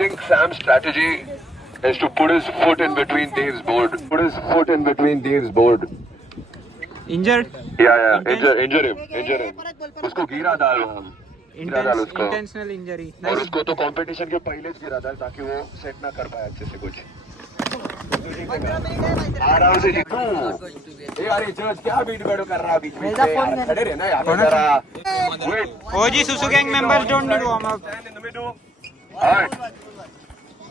think Sam's strategy is to put his foot in between Dave's board. Put his foot in between Dave's board. Injured? Yeah. Injure him. उसको गिरा डाल वहाँ. गिरा डाल उसको. Intentional injury. और उसको तो कंपटीशन के पहले गिरा डाल ताकि वो सेट ना कर पाए अच्छे से कुछ. आराम से जीतू. ये यार ये जज क्या बीट बैठो कर रहा बीच में. खड़े रहना यहाँ पे जरा. Wait. OG Susu gang members don't need warm up. Stand in the middle. Alright.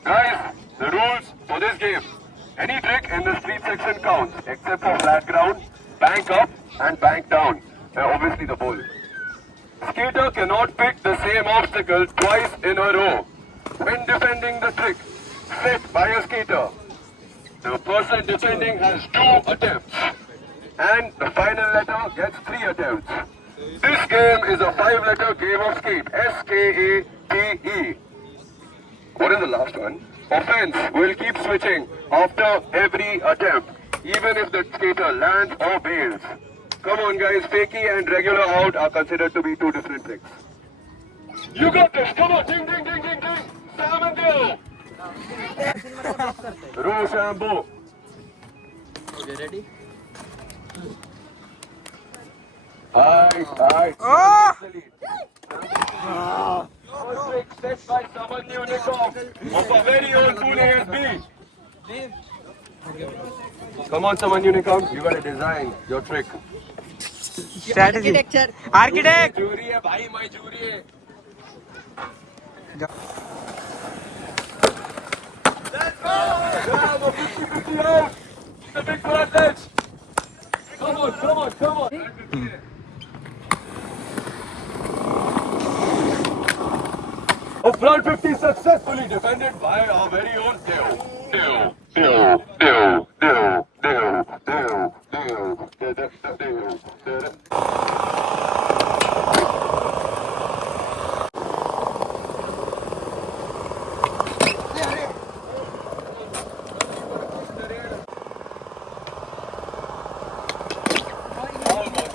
Guys, the rules for this game. Any trick in the street section counts, except for flat ground, bank up and bank down. Obviously the ball. Skater cannot pick the same obstacle twice in a row. When defending the trick set by a skater, the person defending has 2 attempts. And the final letter gets 3 attempts. This game is a 5-letter game of skate. S-K-A-T-E. What is the last one? Offense will keep switching after every attempt, even if the skater lands or bails. Come on guys, fakie and regular out are considered to be 2 different tricks. You got this, come on, ding ding ding ding ding. Sam and Dale. Rochambeau. Okay, ready? Aye. Oh! First trick set by Saman Unicom of a very old Pune SB. Come on, Saman Unicom, you gotta design your trick. Strategy. Architect! Jury hai, bhai, my jury hai. Let's go! Yeah, we're 50-50 out. The big flat edge. Come on. A front 50 successfully defended by our very own Deo.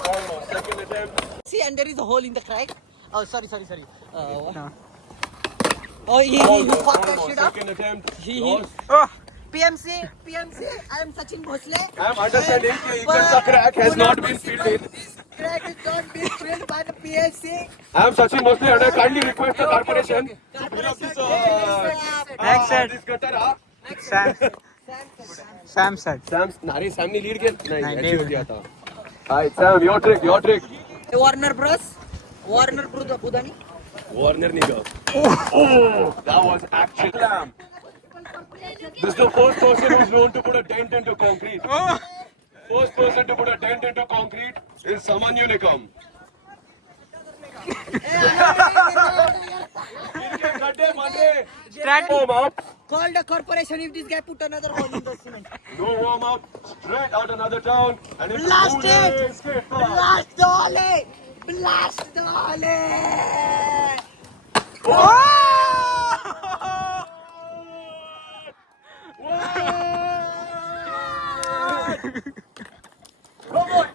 Almost. Second attempt. See, and there is a hole in the crack. Oh, sorry. What? No. Oh, he fucked that shit up. Second attempt. He- Oh! PMC, I am Sachin Bhosle. I am understanding that crack has not been filled in. This crack is not being filled by the PMC. I am Sachin Bhosle and I kindly request the corporation. Next set. This gutter, huh? Sam said. Sam ने lead किया नहीं नहीं, अच्छी हो गया था. Alright, Sam, your trick. Warner Bros. Budani. Warner nigga. Oh, that was actually slam. This is the first person who's known to put a dent into concrete. Oh! First person to put a dent into concrete is Saman Unicom. Warm up. Call the corporation if this guy put another hole in the cement. No warm up. Straight out another town. And it's Blast Pune it! skate park. Blast the hole! Blast the hole!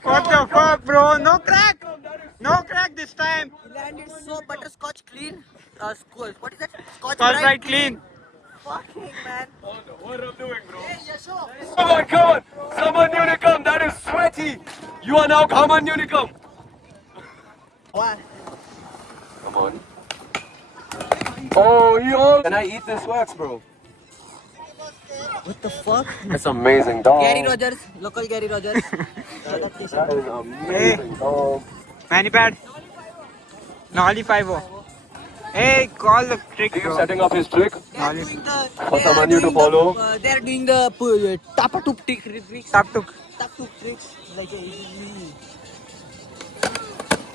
What the fuck, bro? No crack! No crack this time! He landed so butterscotch clean. What is that? Scotch Scotch right clean. Fucking man. What I'm doing, bro. Hey, Yasho. Come on. Saman Unicom, that is sweaty. You are now Saman Unicom. What? Come on. Oh, can I eat this wax, bro? What the fuck? It's amazing, dog. Gary Rogers, local Gary Rogers. That is amazing, dog. Mani pad. Nolly 5-0. Hey, call the trick, He's bro. setting up his trick. They are doing the. For someone new to follow. They are doing the tapa-toop tricks. Tap-tuk. Tap-toop tricks. Like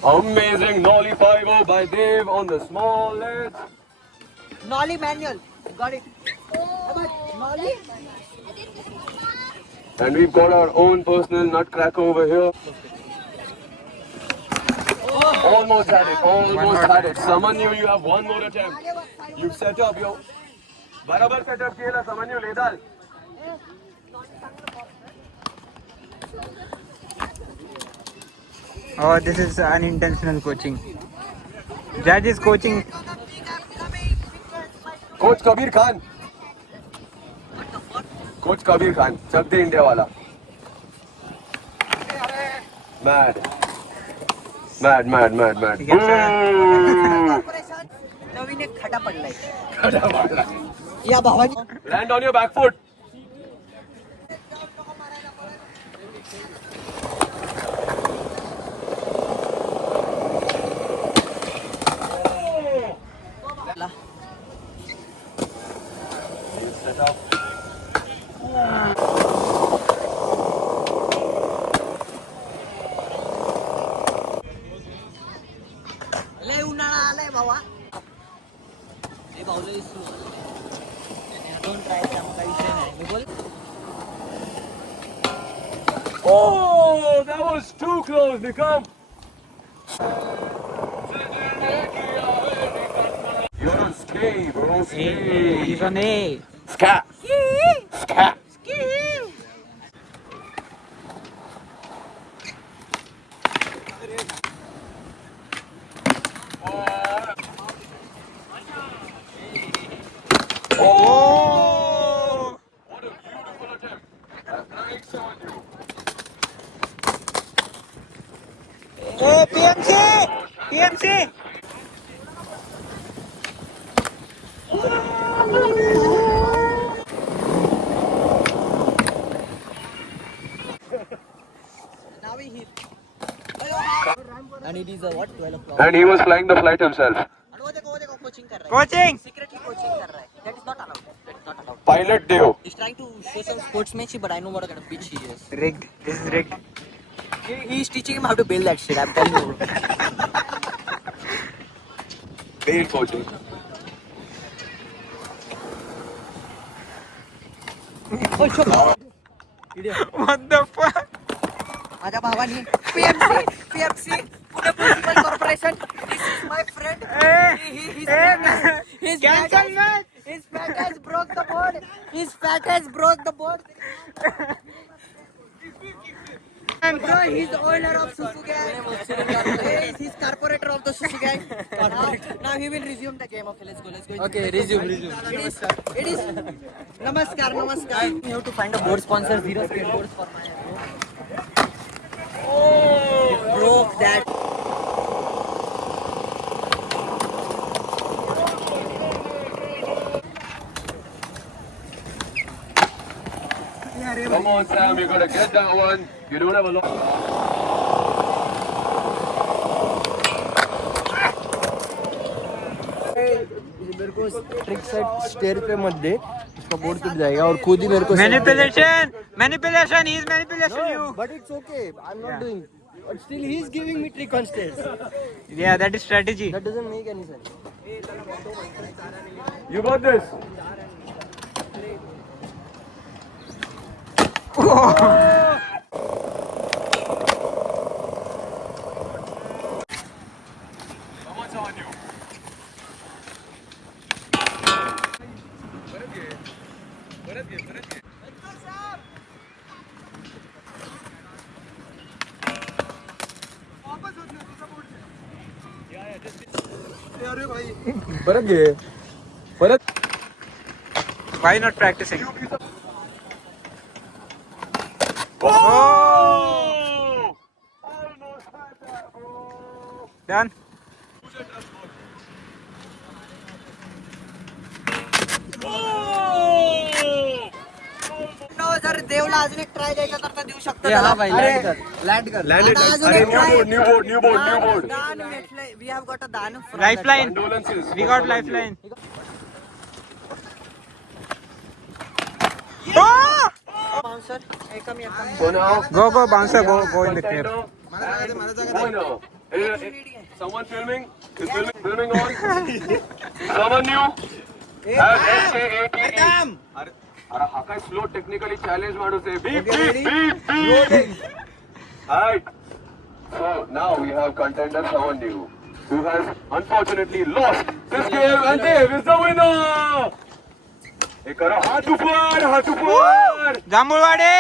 Amazing Nolly 5-0 by Dave on the small ledge. Nolly manual. Got it. Nolly? And we've got our own personal nutcracker over here. Almost had it. Samanyu, you have one more attempt. You've set up, yo. Barabar set up kiya Samanyu, le dal. Oh, this is unintentional coaching. Judge is coaching. Coach Kabir Khan. Coach Kabir Khan. Chak de India wala. Mad. Mad. Yes, sir. नवीन एक खडा पडलाय Boo! या भावानी Land on your back foot. Set up. लय उन्हाळा आलाय भावा लय भाऊ लय सुरू डोंट ट्राय त्यामुळे काही विषय नाही मी बोल Oh, that was too close, Nikam. You're on skate, bro. Hey, he's on A. Scat. Scat. Oh! What a beautiful attempt. Nice on you. Hey, PMC! PMC! now we hit and it is what 12 o'clock And he was flying the flight himself. and वो देखो coaching कर रहा है Coaching! secretly coaching कर रहा है that is not allowed Pilot Deo. he's trying to show some sportsmanship but I know what kind of bitch he is Rigged. This is rigged. he's teaching him how to build that shit I'm telling you Bail coaching. What the fuck? माझ्या भावानी PMC Pune municipal corporation this is my friend Hey! his Hey, cancel cancel match! his fat ass broke the board his fat ass broke the board bro he's the owner of Susu gang he's corporator of the Susu gang now he will resume the game okay let's go Okay, resume. it is namaskar you have to find a board sponsor zero skateboards for my broke that Come on, Sam, you gotta get that one. You don't have a lot. मेरे को trick set stair पे मत दे उसका board टूट जाएगा और खुद ही मेरे को Manipulation! Manipulation! He's manipulation you! But it's okay I am not doing but still he is giving me trick on stairs Yeah, that is strategy. That doesn't make any sense You got this. Come on, someone new. परत घे परत Why not practicing? Oh! Done? No, जर देवला अजून एक try द्यायचा तर देऊ शकतो हा भाई लँड कर Land it. Ada, Arey, Azul, new board. दान भेटलंय we have got a दान from Lifeline! Condolences. We got lifeline. Oh! bouncer Ekam So now, Go, bouncer, go in the clear. Go now. Someone filming? Is filming on? Someone new? Has SAATE. अरे हा काय slow technically challenge माणूस आहे beep Alright. So now we have contender someone new who has unfortunately lost this game and Dave is the winner. हे करो हात ऊपर Jambulwadi!